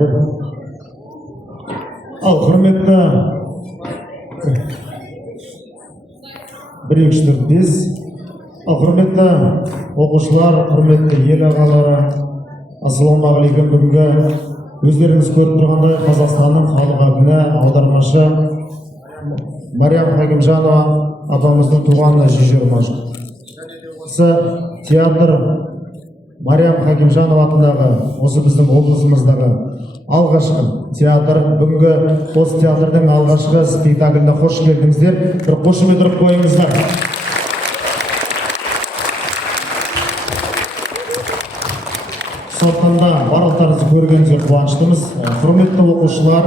Ал құрметті 1, 2, 3, 4, 5. Ал құрметті оқушылар, құрметті ел ағалары, ассалаумағалейкум. Бүгінгі өздеріңіз көріп тұрғандай Қазақстанның халық әкімі аудармашы Мариям Хакимжанова апамыздың туғанына 120 жыл. Осы театр Мариям Хакимжанова атындағы осы біздің облысымыздағы алғашқы театр. Бүгінгі осы театрдың алғашқы спектакліне қош келдіңіздер. Bir қошемет ұрып қойыңыздар. Сондықтан да барлықтарыңызды көргеніңізге қуаныштымыз. Құрметті оқушылар,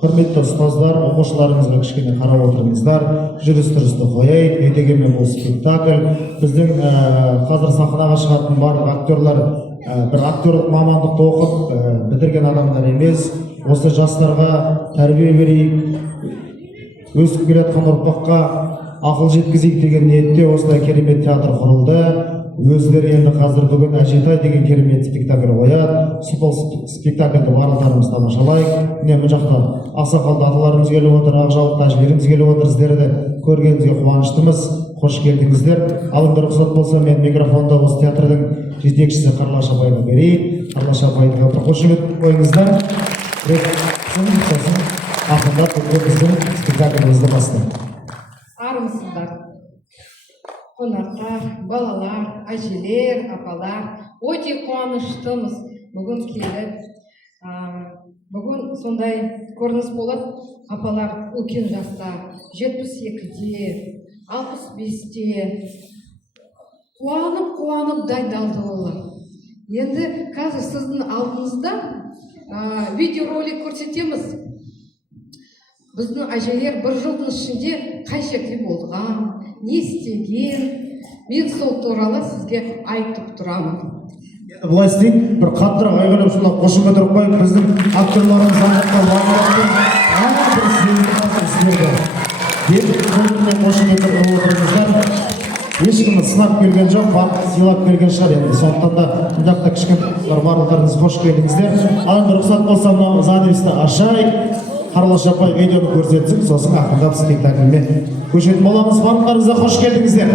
құрметті ұстаздар, оқушыларыңызға кішкене қарап отырыңыздар. Жүріс-тұрысты қояйық. Ертеңмен бұл спектакль. Біздің қазір сахнаға шығатын барлық актерлар бір актерлік мамандықты оқып бітірген адамдар емес. Осы жастарға тәрбие берейік, өсіп келе жатқан ұрпаққа ақыл жеткізейік деген ниетте осындай керемет театр құрылды. Өздері енді қазір бүгін Әжетай деген керемет спектакль қояды. Сол спектакльді барлықтарымыз тамашалайық. Міне бұл жақта ақсақалды аталарымыз келіп отыр, ақжалықты әжелеріміз келіп отыр. Сіздерді көргенімізге қуаныштымыз. Қош келдіңіздер. Алыңдар, рұқсат болса мен микрофонды осы театрдың жетекшісі Қарлаш апайға берейін. Қарлаш апайға бір қошемет қойыңыздар. Ақырындап біздің спектаклімізді бастайық. Армысыздар, қонақтар, балалар, әжелер, апалар, өте қуаныштымыз бүгін келіп. Бүгін сондай көрініс болады. Апалар үлкен жаста, 72-де, 65-те қуанып дайдалды олар. Енді қазір сіздің алдыңызда видеоролик көрсетеміз. Біздің әжелер бір жылдың ішінде қай жерде болған, не істеген, мен сол туралы сізге айтып тұрамын. Былай істейік, бір қаттырақ айғайлап сонда қошемет ұрып қойып, біздің актерларымыз аңғатқан лағылардың бір сүйінді сіздерді. Деп көңілмен қошемет ұрып отырыңыздар. Ешкімді сынап келген жоқ, бақыт сыйлап келген шығар енді. Сондықтан да бұл жақта кішкентай барлықтарыңыз қош келдіңіздер. Ал енді рұқсат болса мынау занавесті ашайық. Қарлаш апай видеоны көрсетсін, сосын ақырындап спектакльмен көшетін боламыз. Барлықтарыңызға қош келдіңіздер.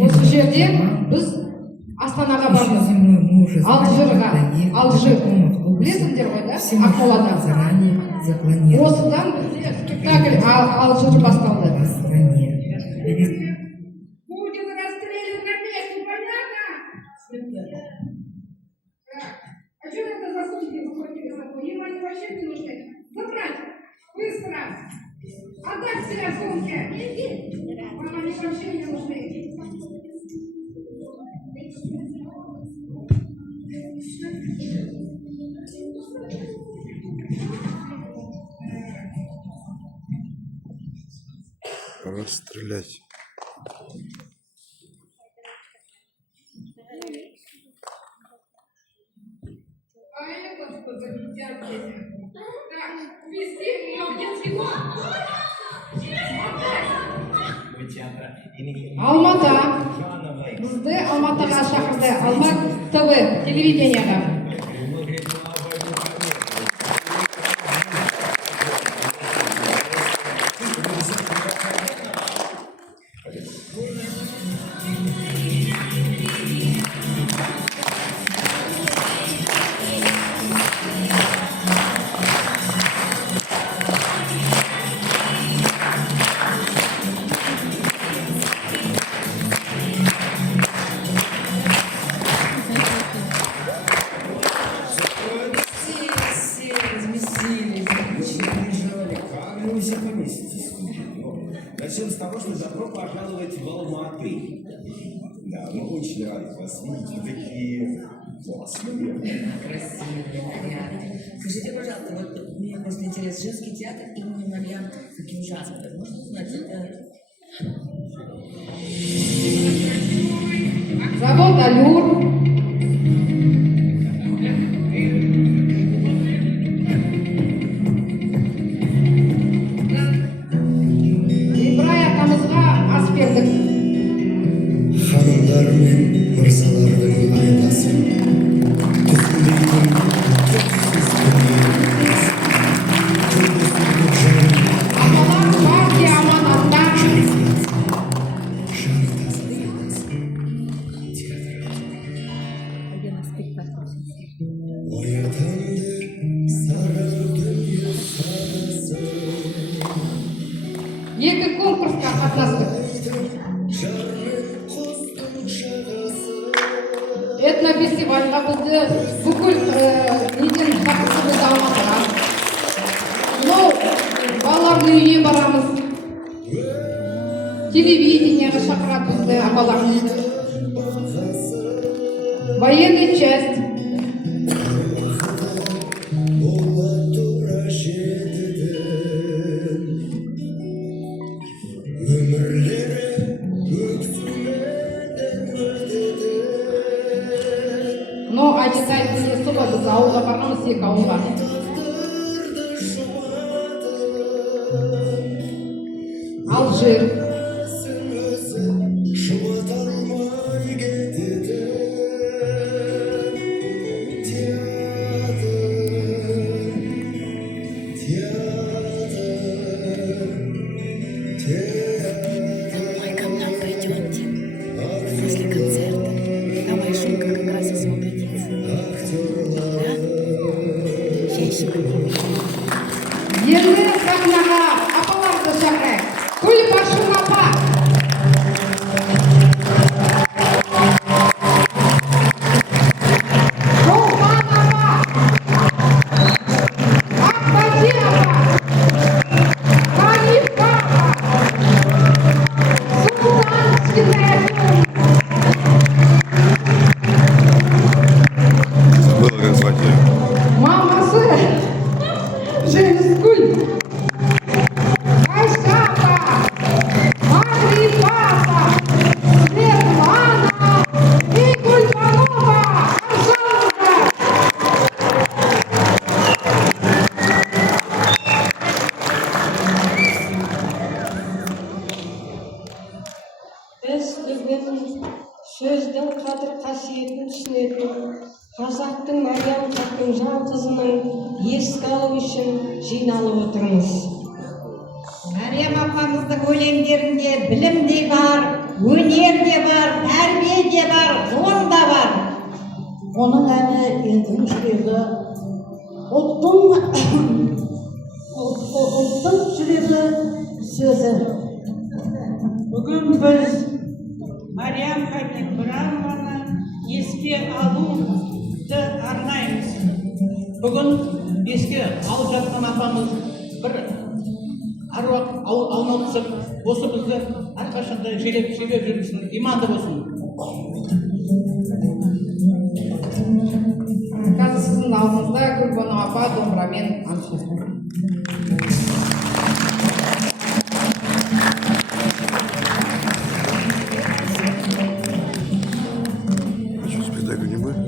Осы жерде біз Астанаға бардық. Алжир. Білесіңдер ғой, да? Ақмолада. Осыдан бізде спектакль Алжир басталды. Будет расстрелян на месте, понятно? А что это за сумки захватили? Им они вообще не нужны. Забрать! Быстро! Отдать все сумки! Вам они вообще не нужны. Расстрелять. А это что за дитя дети? Так, везде ее детский дом. Алматы. Бізді Алматыға шақырды. Алматы ТВ телевидениеға. Добро пожаловать в Алматы. Да, мы очень рады вас видеть. Вы такие классные. Красивые, нарядные. Скажите, пожалуйста, вот мне просто интересно, женский театр имени Марьям Хакимжановой. Можно узнать, это... Завод «Алюр». Ибрай атамызға ас бердік. Ханымдар мен мырзалардың айдасын түсінбейтін түпсіз Апалар партия аманатта. Екі конкурсқа қатыстық. Этно-фестивальға бізді бүкіл неден шақыртып алматыға. Мынау балалардың үйіне барамыз. Телевидениеға шақырады бізді апаларымызды. Военный часть. Но обязательно особо біз ауылға барамыз, екі ауылға. Алжир. Домой ко нам придете после концерта. Там Айшунка как раз освободится. Да? Я еще Енді сахнаға апаларды шақырайық. Гүлбаршын апа. Шолпан апа. Ақбази апа. Халифа апа. Султан кішкентай. Забыла, как звать ее. Мамасы. Женскуль. Айша апа. Марифа апа. Светлана. И Гульфанова. Пожалуйста. Біз бүгін сөздің қадір қасиетін түсінетін қазақтың Марьям Хакимжанқызының еске алу үшін жиналып отырмыз. Мәриям апамыздың өлеңдерінде білім де бар, өнер де бар, тәрбие де бар, ғылым да бар. Оның әні елдің жүрегі, ұлттың жүрегі сөзі. Бүгін біз Марьям Хакимжанованы еске алуды арнаймыз. Бүгін еске алып жатқан апамыз бір аруақ аунатысып, осы бізді әрқашанда желеп жүргізсін, иманды болсын. Қазір сіздің алдыңызда Гүлбану апа домбырамен аншылсын. А что, спектакль не будет?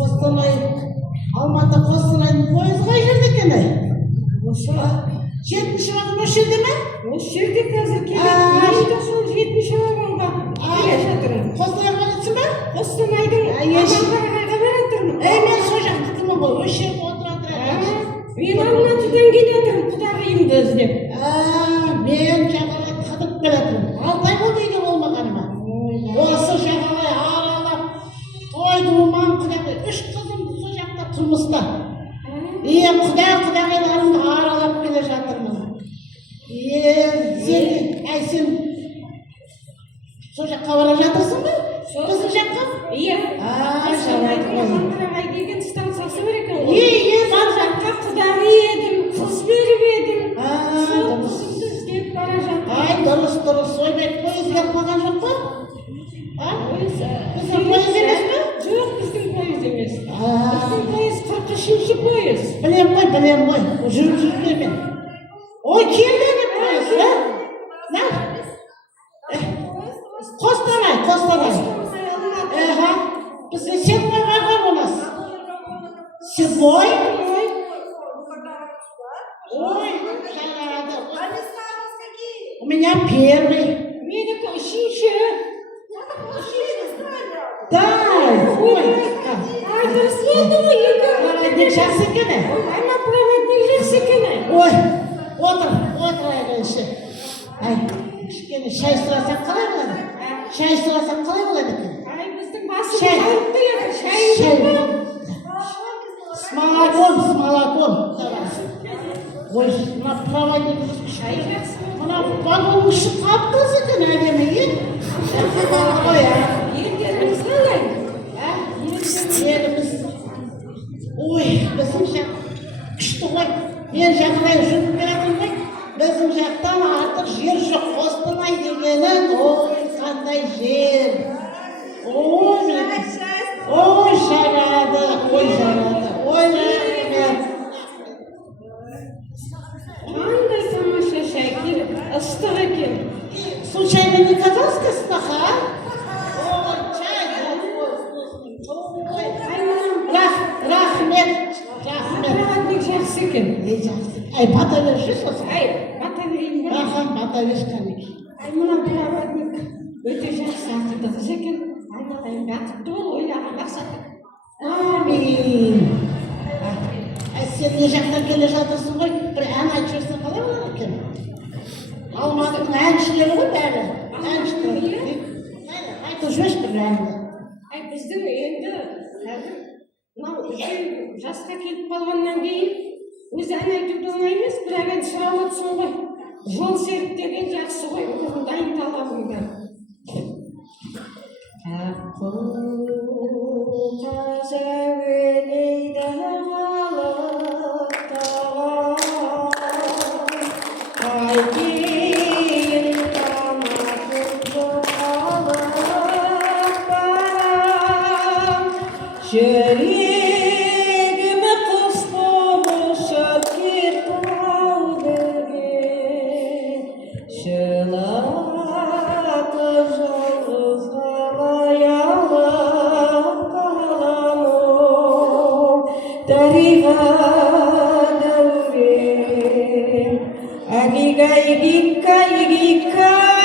Қостанай, Алматы Қостанайдың пойызы қай жерде екен ай? Осы 7-ші вагон осы жерде ме? Осы жерде қазір келеді. Сол 7-ші вагонға келе жатырмын. Қостанайға барасың ба? Қостанайдың Аманқарағайға бара жатырмын. Мен сол жақтікімін ғой, осы жерге отыра. Мен Алматыдан келе жатырмын, құдағиымды іздеп. Мен жағалай қыдып келе жатырмын. 6 ай болды үйде болмағаныма. Осы жағалай аралап, тойды уман құдағи, 3 қызымды сол жақта тұрмыста. Құдағиларымды аралап келе жатырмын. Сен сол жаққа бара жатырсың ба? Біздің жаққа? Иә. Жарайды. Аманқарағай деген станциясы бар екен ғой. Бар жаққа құдағи едім, қыз беріп едім. Сол қызымды іздеп бара жатырмын. Дұрыс, ойбай Біздің пойыз емес пе? Жоқ, біздің пойыз емес. Біздің пойыз 43-ші пойыз. Білем ғой, жүріп жүргенмен. Ой, келмеді пойыз, да? Қостанай. Біз седьмой вагон у нас. Седьмой? Ой, жарады. У меня первый. Менікі 3-ші. Да, ой. Проводник Жас екен. Ана проводник жас екен. Ой, отыр әйгенші. Ай, кішкене шай сұрасақ қалай болады? Екен? Ай, біздің басымыз ауырып еді. Шай. С молоком. Ой, мына проводник шай жақсы. Мына вагонның іші қап-қыз екен әдемі, Ой, Елдеріңіз қалай? еліміз. Ой, біздің жақ күшті ғой. Мен жағдай жүріп келетін ғой. Біздің жақтан артық жер жоқ. Қостанай дегенің, ой, қандай жер. Ой, жарады. Қандай тамаша шай келіп, ыстық екен. Случайно не казахская сноха? Ой, чай, рахмет. Проводник жақсы екен. Ай, бата берші сосын. Бата берейін бе? Бата берші кәнеки. Мына проводник өте жақсы ақылды қыз екен. Айналайын бақытты бол, ойлаған мақсаты. Амин. Сен не жақтан келе жатырсың ғой, бір ән айтып жіберсең қалай болады екен? Алматының әншілері ғой бәрі. Айтып жіберші бір әнді. Біздің енді қазір мынау үлкен жасқа келіп қалғаннан кейін өзі ән айтуды оңай емес, бірақ енді сұрап отырсың ғой. Жол серік деген жақсы ғой, оны дайын талабыңда. Жүрегіме құс болып ұшып кетті алдыге, жылатып жалғыз қалай алып қаламын, дариға дәурен, агигай гиккай гиккай.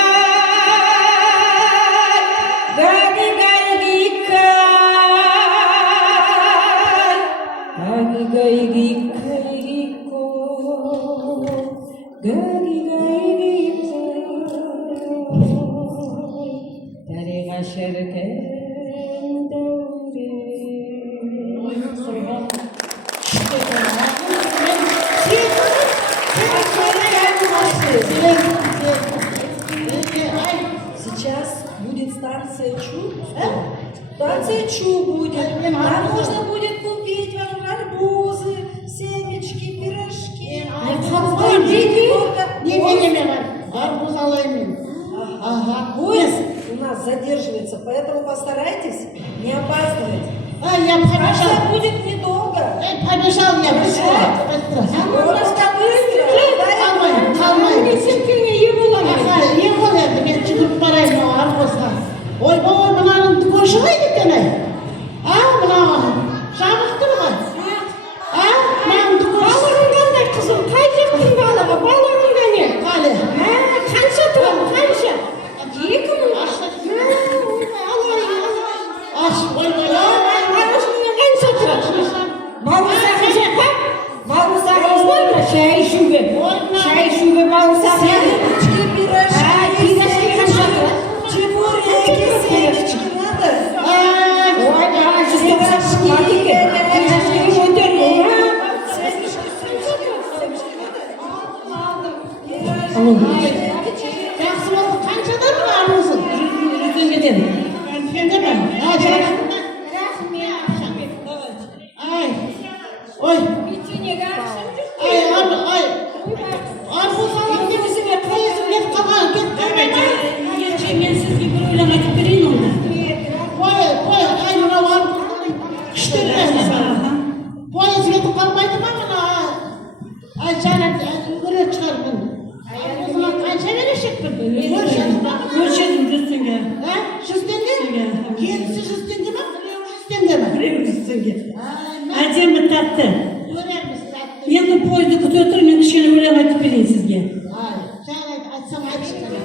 Сейчас будет станция Чу. Станция Чу будет. Там можно будет купить вам арбузы, семечки, пирожки. Неме бар, арбуз алайын. Поезд у нас задерживается, поэтому постарайтесь не опаздывать. Я побежал. Будет недолго. Побежал я быстро. Қалмай. Не болады, мен жүгіріп барайын арбузға. Ойбай, мынаның дүкен жылайды екен ай. Мына жабық тұр ғой. Мынаның дүкен. Балығың қандай қызым, қай жақтың балығы, балығың не? Қale. Қанша тұрады, қанша? 2000. Аш, ойбай. Қанша тұрады? Бауырсағы жеп па? Бауырсағыңыз бар ма? Шай ішуге. Шай ішуге бауырсағы. Семечки, пирожки, Пирожки қанша тұрады? чебуреки, семечки надо. Ой, пирожки көтерме. Жақсы болды, қаншадан бұл арбузың? 100 теңгеден. 100 теңге ме? Ай, ой. Арбуз алып келіп қалған, кетіп қалмай. Мен сізге бір өлең айтып берейін. Келісі 100 теңге ма, біреуі 100 теңге ма? Біреуі 100 теңге. Ай, Әдемі тәтті. көрерміз тәтті. Енді пойызды күте тұр, мен кішкене өлең айтып берейін сізге. Ай, жаңа айтсам айтшы керек.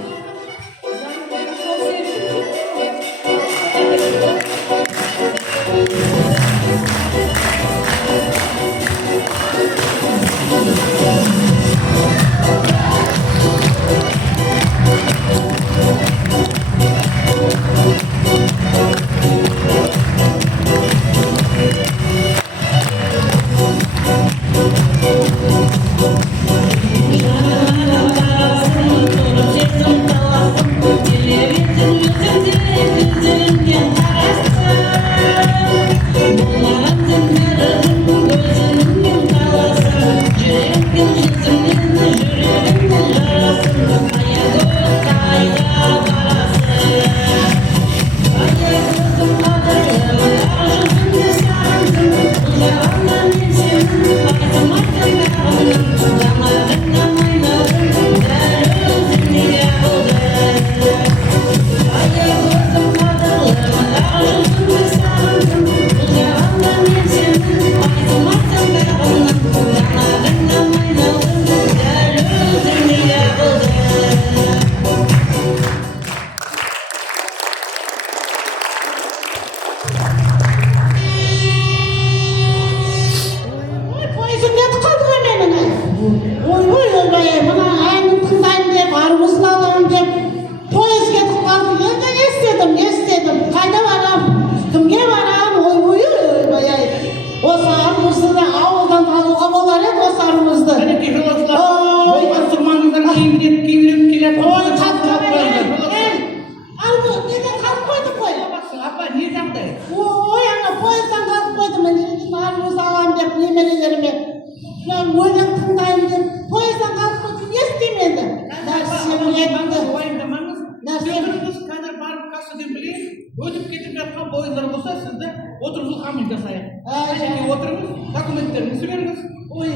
Өтіп кетіп жатқан пойыздар болса, сізді отырғызу қамын жасайық. Әшеке отырыңыз, документтеріңізді беріңіз. Ой,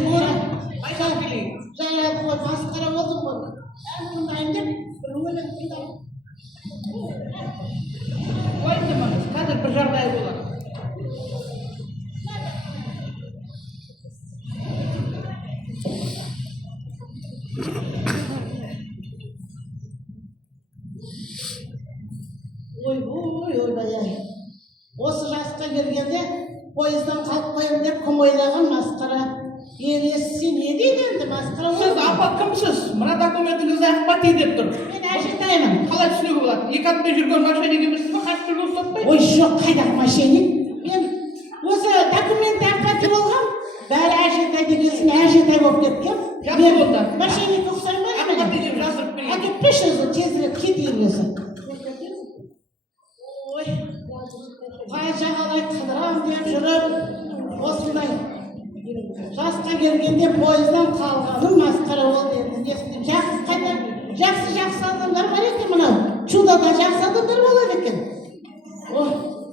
айта келейін. жаңағы ғой масқара болдым ғой. Тыңдайын деп бір өлең тыңдаймын. Уайымдамаңыз, қазір бір жағдай болады. Ойбай-ай. Осы жасқа келгенде пойыздан қалып қоямын деп кім ойлаған масқара. Елесі не дейді енді масқара. Сіз апа кімсіз? Мына документіңізді ақпати деп тұр. Мен әжетаймын. Қалай түсінуге болады? Екі атпен жүрген мошенник емессіз бе? Қашып жүрген ұстатпайды? Ой, жоқ, қайдағы мошенник? Мен осы документ ақпати болған, бәрі әжетай дегенсін әжетай болып кеткен. Жақсы болды. Мошенник ұқсаймын ба? Ақпати деп жаздырып берейін. Әкетпеші өзі, тезірек кетейін өзі. Ой, қай жағалай қыдырам деп жүріп, осындай жасқа келгенде пойыздан қалғаным масқара болды енді. Естіп, жақсы адамдар бар екен мынау. Чудода жақсы адамдар болады екен.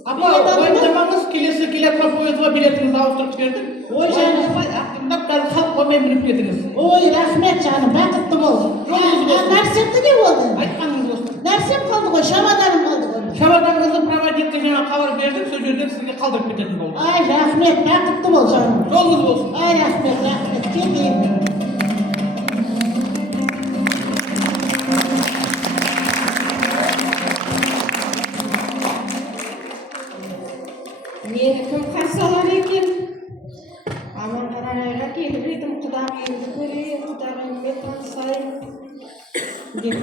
Апа, уайымдамаңыз, келесі келетін пойызға билетіңізді ауыстырып бердік. Ой, жаным. Ақтымдап қазір қалып қоймай мініп кетіңіз. Ой, рахмет жаным, бақытты бол. Нәрсемді не болды? Айтқаныңыз болсын. Нәрсем қалды ғой, шабадарым қалды ғой. Шабадарыңызды проводникке жаңа хабар бердік, сол жерден сізге қалдырып кететін болды. Ай, рахмет, бақытты бол жаным. Жолыңыз болсын. Ай, рахмет, кетейін. Мені кім қарсы алар екен? Аманқарағайға келіп едім, құдағиымды көрейін, құдағиыммен танысайын деп.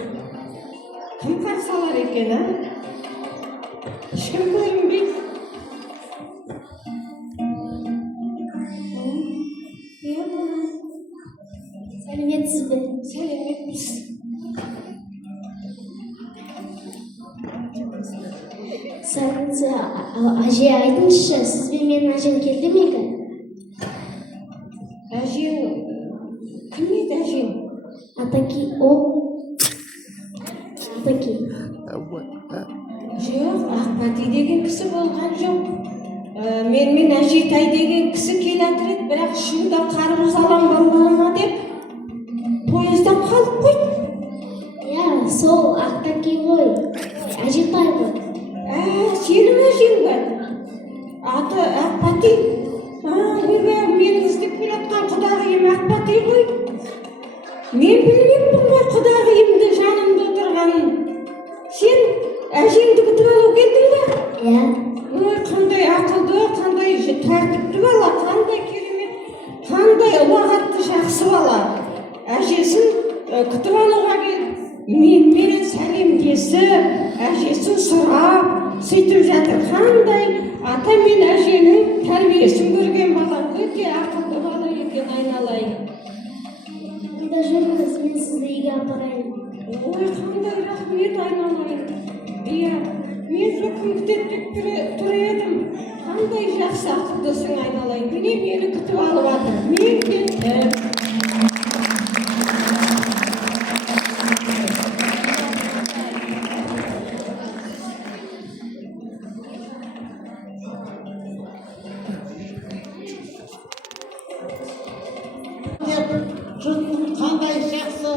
Кім қарсы алар екен, а? Ешкім көрінбейді. Сәлеметсіз бе? Сәлеметпіз. Сәлеметсіз, әже айтыңызшы, сіз бен менің әжем келді ме екен? Әжең, кім еді әжең? Атаки, ол? Атаки. Жоқ, Ақпати деген кісі болған жоқ. Мен Әжетай деген кісі келатыр еді, бірақ шуда қарымыз алам балаларыма деп пойыздан қалып қойды. Иә, сол Ақтаки ғой. Әжетай ғой. Сенің әжеңді күтіп алу келдің ба? Иә. Ой, қандай ақылды, қандай тәртіпті бала, қандай керемет, қандай ұлағатты жақсы бала. Әжесін күтіп алуға келді. Менімен сәлемдесіп, әжесін сұрап, сөйтіп жатыр. Қандай ата мен әженің тәрбиесін көрген бала, өте ақылды бала екен, айналайын. Онда жүріңіз, мен сізді үйге апарайын. Ой, қандай рахмет, айналайын. Иә, мен үкім күтіп тұр едім. Қандай жақсы ақылдысың, айналайын. Міне мені күтіп алып жатыр. Мен кеттім. деп жұрттың қандай жақсы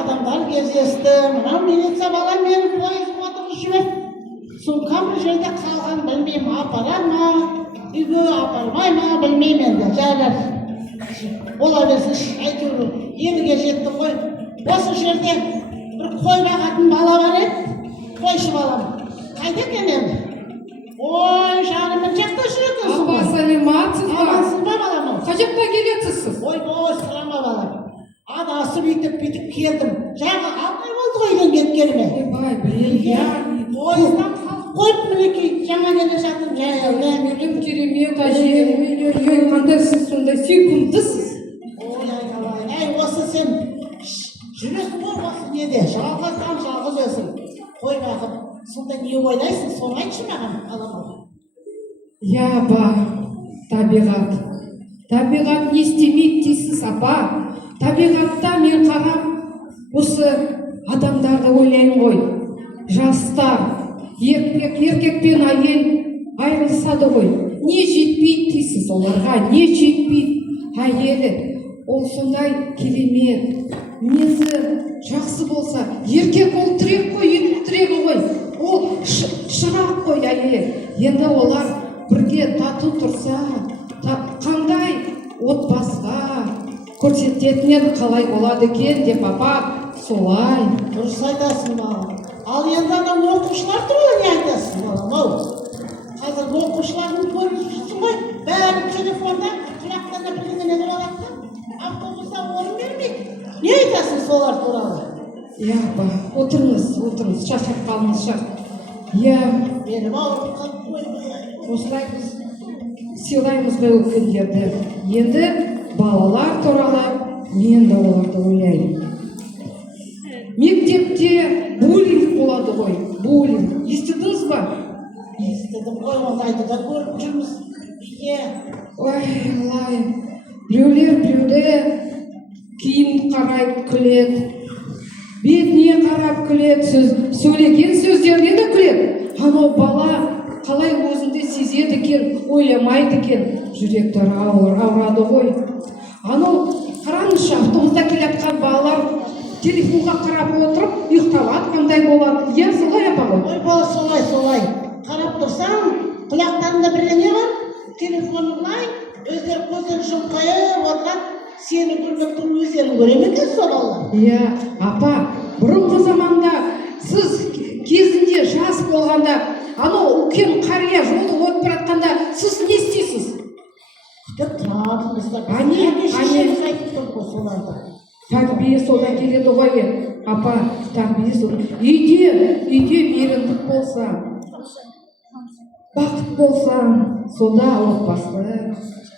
адамдар кездесті. Мынау милиция бала мені пойыз отырғызып жіберді. Сумкам бір жерде қалған, білмеймін, апарар ма, үйге апармай ма, білмеймін енді. Жайлар бола берсін, әйтеуір елге жеттім ғой. Осы жерде бір қой бағатын бала бар еді, қойшы балам. Қайда екен енді? Ой, жаным, бір жақта жүретінсің Апа, ғой. саламатсыз ба? Амансыз ба балам? Қай жақтан келесіз сіз? Ой, сұрама балам. Адасып бүйтіп келдім. Жаңа алтай болды ғой үйден кеткеніме. Ойбай, білем, Пойыздан қалып қойып мінекей жаңа келе жатырмын жайлы. Менің керемет әжем, ой, қандай сіз сондай сүйкімдісіз. Ой, айналайын, әй, осы сен жүресің ғой осы неде, жалғыздан жалғыз өсің. Қой бағып, сонда не ойлайсың, соны айтшы маған, балам. Я, апа, табиғат. Табиғат не істемейді дейсіз, апа. Табиғатта мен қарап, осы адамдарды ойлаймын ғой. Жастар, еркек пен әйел айырылысады ғой. Не жетпейді дейсіз оларға, не жетпейді. Әйелі, ол сондай керемет. Несі жақсы болса, еркек ол тірек қой, үйдің тірегі ғой. Ол шырақ қой әйел. Енді олар бірге тату тұрса, қандай отбасыға көрсететінен қалай болады екен деп апа, солай. Дұрыс айтасың балам. Ал енді ана оқушылар туралы не айтасың балам? Қазір оқушылардың көріп жүрсің ғой, бәрі телефонда, құлақтарына бірдеңе не алады да, автобуста орын бермейді. Не айтасың солар туралы? Иә, апа, отырыңыз, шаршап қалыңыз шақ. Иә, Белім ауырып қалып қойды. осылай біз сыйлаймыз ғой үлкендерді. Енді балалар туралы мен де оларды ойлаймын. Мектепте буллинг болады ғой, буллинг. Естідіңіз ба? Естідім ғой, ондайды да көріп жүрміз. Иә. Ой, Аллай, біреулер біреуді киім қарайды, күледі. Бетіне қарап күледі, сөйлеген сөздеріне де күледі. Анау бала қалай өзінде сезеді екен, ойламайды екен, жүректері ауырады ғой. Анау қараңызшы, автобуста келе жатқан балалар телефонға қарап отырып, ұйықтап жатқандай болады. Иә, солай апа ғой. Ой, бала, солай. Қарап тұрсаң, құлақтарында бірдеңе бар, телефоны былай, өздері көздері жұмқайып отырады, сені көрмектің өздерін көре ме екен сол балалар? Иә, апа, бұрынғы заманда сіз кезінде жас болғанда, анау үлкен қария жолды өтіп баратқанда сіз не істейсіз? Күтіп тұратыныздар. Шешеміз айтып тұр ғой соларды. Тәрбие солай келеді ғой, апа, тәрбие солай. Үйде мейірімдік болса, бақыт болса, сонда отбасы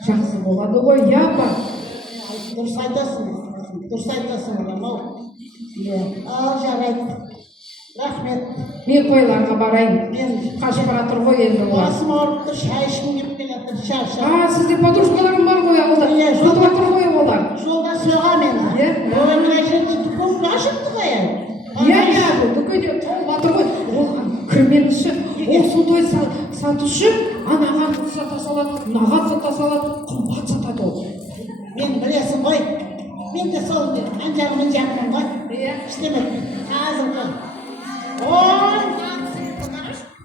жақсы болады ғой, иә, апа. Дұрыс айтасың, балам-ау. Ал, жарайды. Рахмет. Мен тойларға барайын. Мен қашып бара тұр ғой енді олар. басым ауырып тұр, шай ішкім келіп келатыр, шаршап. Сізде подружкаларың бар ғой ауылда. Жатып жатыр ғой олар. Жолда соға мені. Ой, мына жерде дүкен ашыпты ғой. Иә, дүкенде толып жатыр ғой. Ол кірмеңізші. Ол судай сатушы анаған сата салады, мынаған сата салады, қымбат сатады ол. Мен білесің ғой. Мен де сол ан жағымын ғой. Іштемеді. Қазір ой,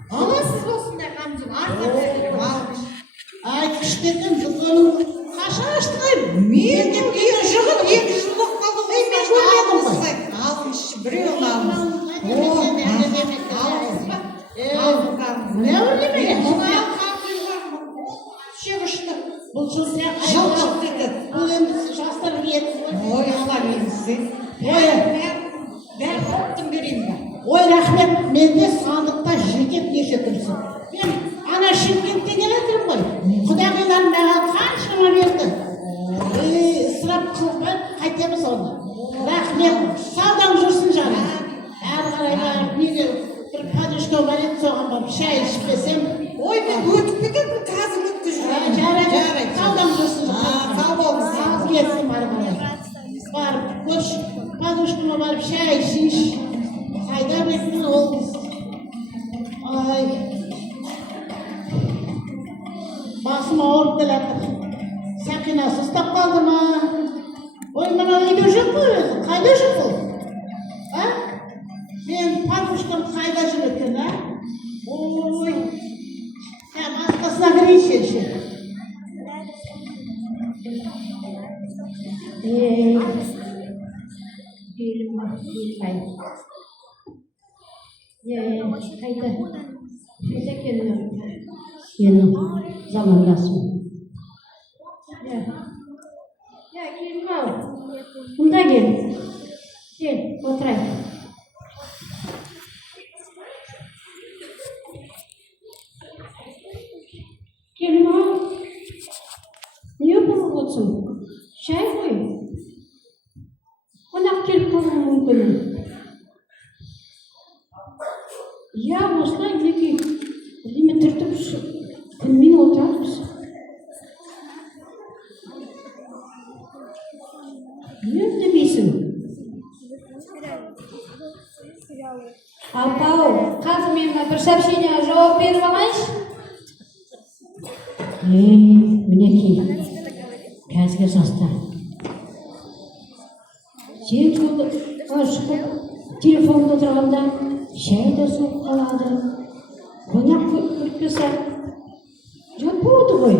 Аласыз осындай қамзым, артық айтып іштетін дүкенің қаша ашты ғой. Мен деп екі жыл қалды ғой. Мен көрмедім ғой. алыңызшы Біреуін алыңыз. Не өрлемеге? Шегішті. Бұл жыл сияқты. Бұл енді жастар еді. Ой, алла беріңіз. Бәрі қоптым берейін ба? Ой, рахмет, менде сандықта жекет неше тұрсын. Мен ана Шымкенттен келетірім ғой. Құдағилар маған қаншама берді. Сұрап қылып қайтеміз оны. Рахмет, саудаң жүрсін жаным. Әрі қарай неге бір подушка бар еді, соған барып шай ішпесем. Ой, мен өтіп кетемін, қазір өтіп жүрмін. Жарайды, саудаң жүрсін. Сау болыңыз. Сау кетсін ары қарай. Барып көрші подушкама барып шай ішейш. Қайда білесің ол біз. Ай. Басым ауырып келатыр. Сақинасы ұстап қалды ма? Ой, мына үйде жоқ қой өзі. Қайда жүр бұл? А? Мен подушкам қайда жүр екен, а? Ой. Басқасына кірейші ше. Қайда келдің? Сенің замандасың. Келім-ау, мұнда кел. Кел, отырайық. Келім-ау, не болып отырсың? Шай қой. Қонақ келіп қалуы мүмкін. Я осылай неге бірдеме түртіп күнмен отырамыз. Не демейсің? Апау, қазір мен бір сообщениеға жауап беріп алайыншы. Мінекей, қазіргі жастар. Сен жолы ашып телефонда отырғанда шай да соғып қалады. Қонақ көрпесі жат болады ғой.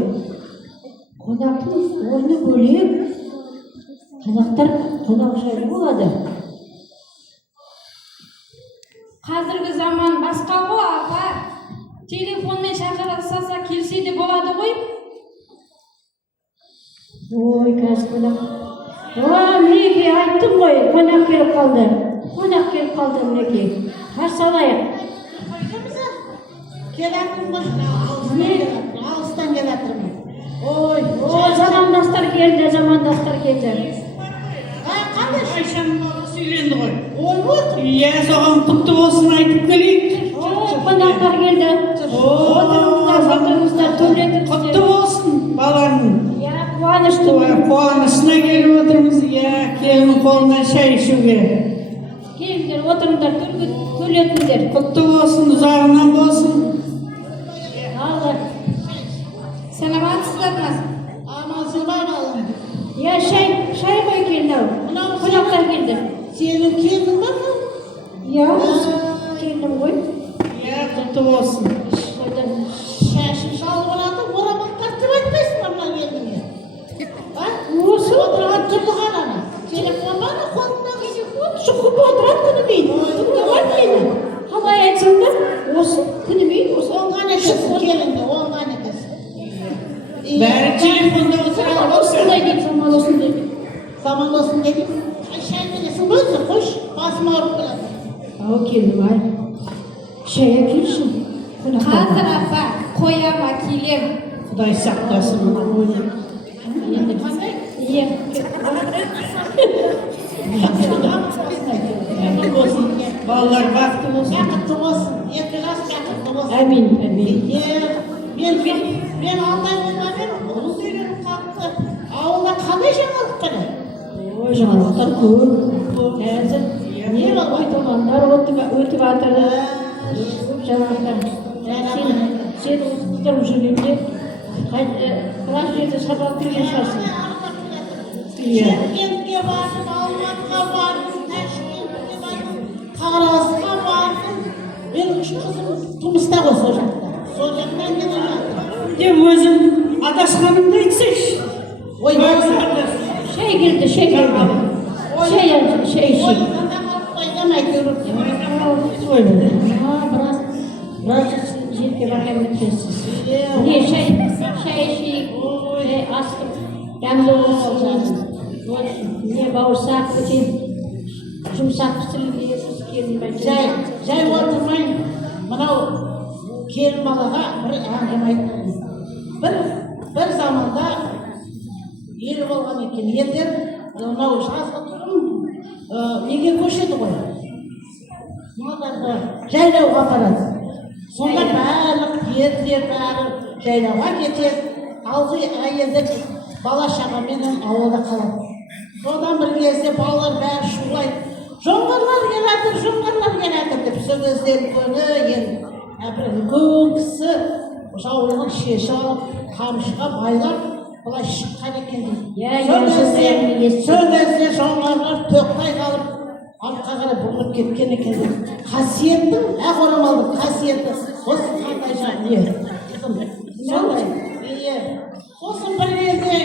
Қонақтың орны бөлек. Қазақтар қонақ жайлы болады. Қазіргі заман басқа ғой, апа. Телефонмен шақыра салса келсе де болады ғой. Ой, қазір қонақ. Мінекей, айттым ғой, қонақ келіп қалды. Қонақ келіп қалды мінекей. Қарсы алайық. Келатырмын ғой. Алыстан келатырмын. Ой, Замандастар келді, замандастар келді. қандай Айшаның баласы үйленді ғой. ой, вот. Иә, соған құтты болсын айтып келейік. Қонақтар келді. Отырыңыздар, төлетіңіздер. Құтты болсын баланың. Я қуаныштымын. Қуанышына келіп отырмыз. Иә, келіннің қолынан шай ішуге. Келіңдер, отырыңдар, төлетіңдер. Құтты болсын, ұзағынан болсын. Алла. Саламатсыздар ма? Амансың ба балам? Я шай қой келді ау. Қонақтар келді. Сенің келдің ба бұл? Я келдім ғой. Иә, құтты болсын. Шашын шалып алады, орамал тартып айтпайсың ба мына келінге? Осы отырған түрлі ғана. Телефон бар ма қолыңда? шұқып отырады күнімейді. Күнімейді мені. Қалай айтсаңдар, осы күнімейді. Оңған екенсің келінді, оңған екенсің. Бәрі телефонда отырады. Осындай деп, заман осындай деп. Заман осындай деп. Шай бересің ба өзі, қош, басым ауырып келеді. Ау келдім ай. Шая келші. Қазір апа, қояма келем. Құдай сақтасын. Енді Қандай? Иә. Балалар бақытты болсын. Бақытты болсын, екі жас бақытты болсын. Әмин, әмин. Мен алдай болмамен, бұл деген қалыпты. Ауылда қандай жаңалық қана? Ой, жаңалықтар көп. Қазір не бар ғой, томандар өтіп жатыр. Көп жаңалықтар. Сен отырып жүргенде біраз жерде сабақ берген шығарсың. Шымкентке бардым, Алматыға бардым, Ташкентке бардым, Таразға бардым. Менің үш қызым тұрмыста ғой сол жақта. Сол жақтан келе жатыр. Деп өзің адасқанымды айтсайшы. Ой, Шай келді, шай келді. Шай Ой, ішейік. қандай қалып қойдым ғой бұл. Біраз жерге барған өткенсіз. Не шай ішейік, астық дәмді болсын. Не бауырсақ бітен, жұмсақ пісірілгенсіз келінбай. Жай отырмайын. Мынау келін балаға бір әңгіме айтайын. Бір заманда ел болған екен. Елдер мынау жазғы тұрым неге көшеді ғой? Малдарды жайлауға апарады. Сонда барлық ерде бәрі жайлауға кетеді. Алғы әйелдер бала шағаменен ауылда қалады. Содан бір кезде балалар бәрі шулайды. Жоңғарлар келатыр деп сол кезде үлкені бір үлкен кісі жаулығын шеше алып қамшыға байлап былай шыққан екен дейді. Сол кезде жоңғарлар тоқтай қалып артқа қарай бұрылып кеткен екен. Қасиеттің, ақ орамалдың қасиеті осы қандай жағдай. Сосын бір жерде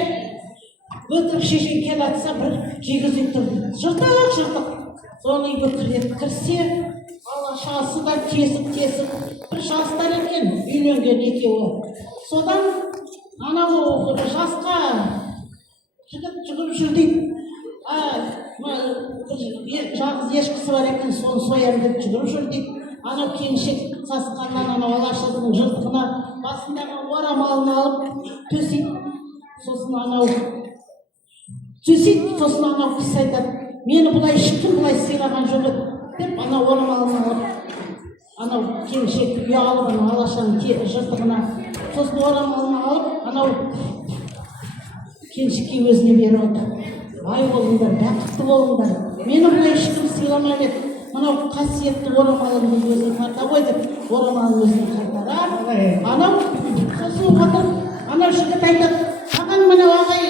өтірік шешен келатса бір кигізіп тұр. Жыртық. Соны үйге кірсе, алашасы да тесіп, бір жастар екен, үйленген екеуі. Содан анау жасқа жігіт жүгіріп жүр дейді. Жалғыз ешкісі бар екен, соны соям деп жүгіріп жүр дейді. Анау келіншек сасқаннан анау алашасының жыртығына басындағы орамалын алып төсейді. Сосын анау кісі айтады, мені бұлай ешкім бұлай сыйлаған жоқ еді деп анау орамалын алып анау келіншек ұялып анау алашаның жыртығына. Сосын орамалын алып анау келіншекке өзіне беріп отыр. Бай болыңдар, бақытты болыңдар. Мені бұлай ешкім сыйламай еді. Мынау қасиетті орамалымды өзіне тарта ғой деп орамалын өзіне қайтарар. Анау сосын отыр. Анау жігіт айтады, маған мынау ағай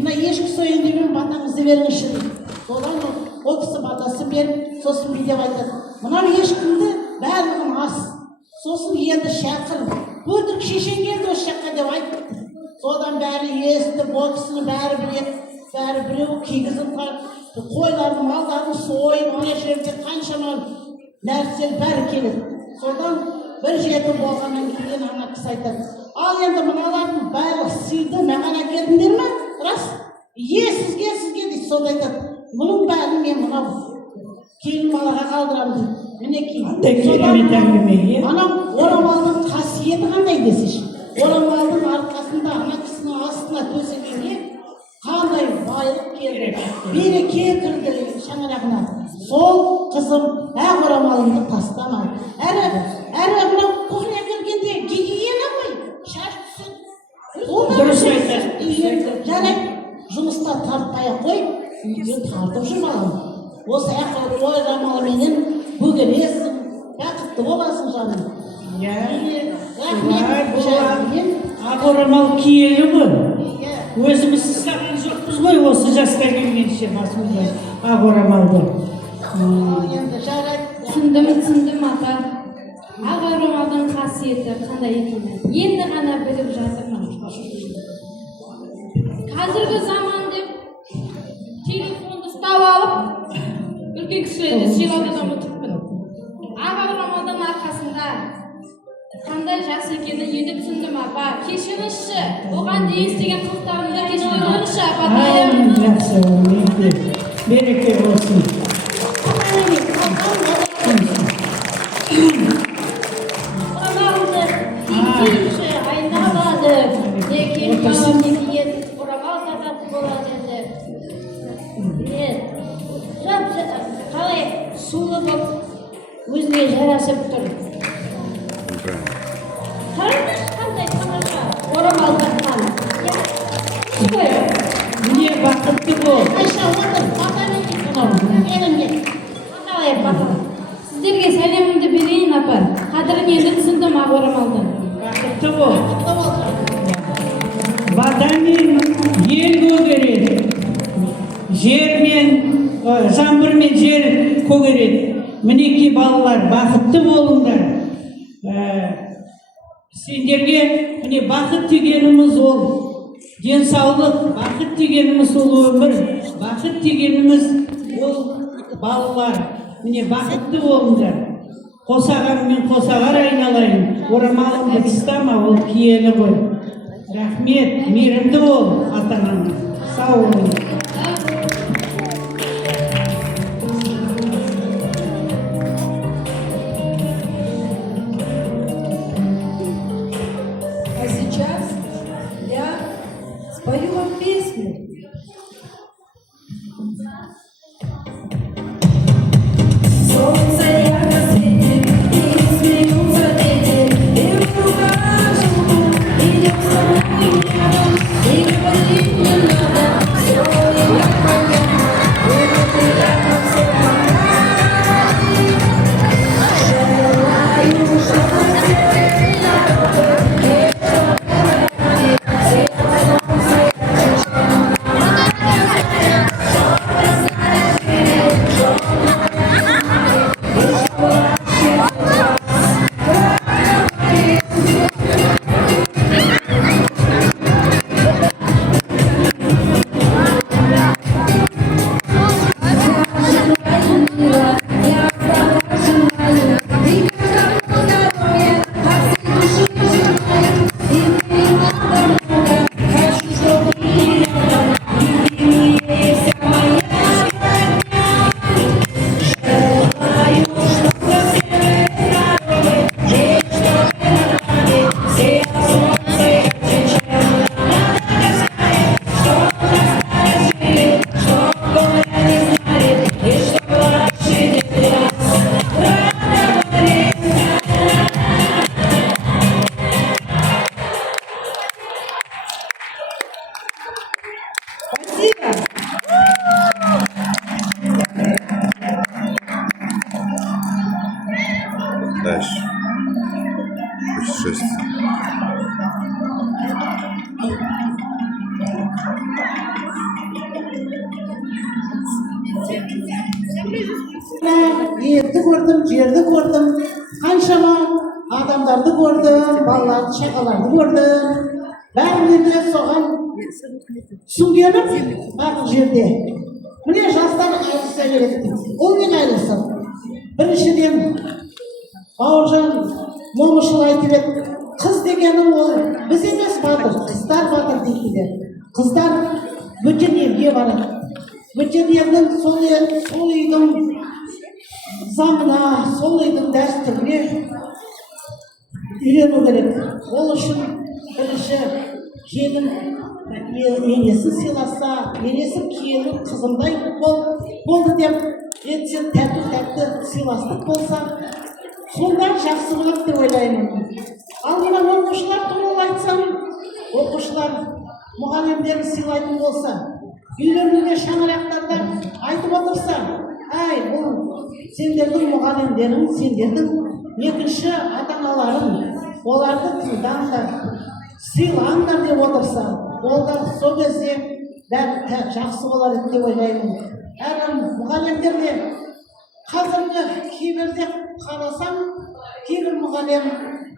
мына ешкі сойын деген батаңызды беріңізші дейді. Содан ол кісі батасын беріп, сосын бүйтіп айтады, мынау ешкімді барлығын ас. Сосын енді шақыр. Өтірік шешен келді осы жаққа деп айтты. Содан бәрі естіп, ол кісіні бәрі біледі. Бәрі біреу кигізіп қойларын, малдарын сойып, ана жерде қаншама нәрсе бәрі келеді. Содан бір жетім болғаннан кейін ана кісі айтады, ал енді мыналардың барлық сыйды маған әкелдіңдер ме? Рас? Сізге дейді. Сонда айтады, мұның бәрін мен мынау келін балаға қалдырамын дейді. Мінекей. Анау орамалдың қасиеті қандай десеші? Орамалдың арқасында ана кісінің астына төсегенде қандай байлық келді, береке кірді шаңырағына. Сол қызым ақ орамалыңды тастама. Әрі мынау кухня кіргенде гигиена ғой, шаш түседі. Дұрыс айтады. Жарайды, жұмыста тартпай-ақ қой, үйде тартып жүр балам. Осы ақ орамалменен бөгелесің, бақытты боласың жаным. Ақ орамал киелі ғой. Өзіміз саған жоқпыз ғой осы жасқа келгенше басымызда ақ орамалды. Түсіндім апа. Ақ орамалдың қасиеті қандай екенін енді ғана біліп жатырмын. Қазіргі заман деп телефонды ұстап алып үлкен кісілерді сыйлауды ұмытыппын. Ақ орамалдың арқасында қандай жақсы екені енді түсіндім апа. Кешіріңізші, оған дейін істеген қылықтарымды кешіріңізші апатайым. Жақсы, береке болсын. Орамалды киінші, айналады. Не келіп қалам, не кейін орамал сататын болады енді. Қалай сулы болып өзіне жарасып тұр. Қараңыз қандай тамаша орамал таққан. Міне бақытты бол. Айша отыр, Сіздерге сәлемімді берейін апа. Қадірін енді түсіндім ақ орамалды. Бақытты бол. Батамен ел көгереді. Жаңбырмен жер көгереді. Мінекей балалар, бақытты болыңдар. Сендерге міне бақыт дегеніміз ол денсаулық, бақыт дегеніміз ол өмір, бақыт дегеніміз ол балалар. Міне бақытты болыңдар. қосағанмен қосағар айналайын, орамалыңды тастама, ол киелі ғой. Рахмет, мейірімді бол, ата-анам. Сау бол. А сейчас я спою вам песню. Солнце ярко светит, и смеются дети, и мы рукажем, идем с тобой рядом, и говорить не надо, все и так понятно, и приятно всем пока. Желаю, чтобы все народы, Дальше. Путешествие. Yerді көрдім, жерді көрдім, қаншама адамдарды көрдім, балаларды, шағаларды көрдім. Бәріне де соған түсінгенім барлық жерде. Міне жастар айырса керек. Ол не айырса? Біріншіден Бауыржан момышұлы айтып еді, қыз дегенім ол біз емес батыр, қыздар батыр дейді. Қыздар бөтен елге барады. Бөтен елдің сол үйдің заңына, сол үйдің дәстүріне үйрену керек. Ол үшін бірінші келін енесін сыйласа, енесі келін қызымдай болды деп етсен тәтті сыйластық болса, сонда жақсы болады деп ойлаймын. Ал мына оқушылар туралы айтсам, оқушылар мұғалімдерін сыйлайтын болса, үйлерінде шаңырақтарда айтып отырса, әй, бұл сендердің мұғалімдерің, сендердің екінші ата-аналарың, оларды тыңдаңдар, сыйлаңдар деп отырса, ол да сол кезде бәрі жақсы болар еді деп ойлаймын. Әрі мұғалімдерде қазіргі кейбірде қарасам, кейбір мұғалім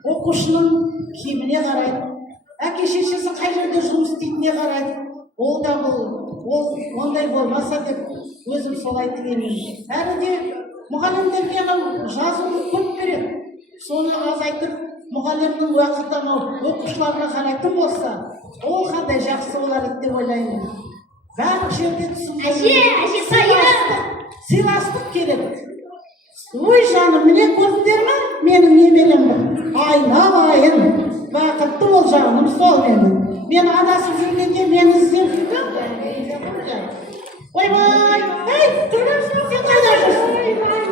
оқушының киіміне қарайды, әке-шешесі қай жерде жұмыс істейтініне қарайды. Ол да ондай болмаса деп өзім солай тілеймін. Әрі де мұғалімдерге жазуды көп береді. Соны азайтып, мұғалімнің уақытын оқушыларға қарайтын болса, ол қандай жақсы болар еді деп ойлаймын. Барлық жерде сыйластық керек. Ой жаным, міне көрдіңдер ме? Менің немеремді. Айналайын. Бақытты бол жаным, сол менің. Мен анасы жүргенде мені іздеп жүрдім. Ойбай, сен қайда жүрсің?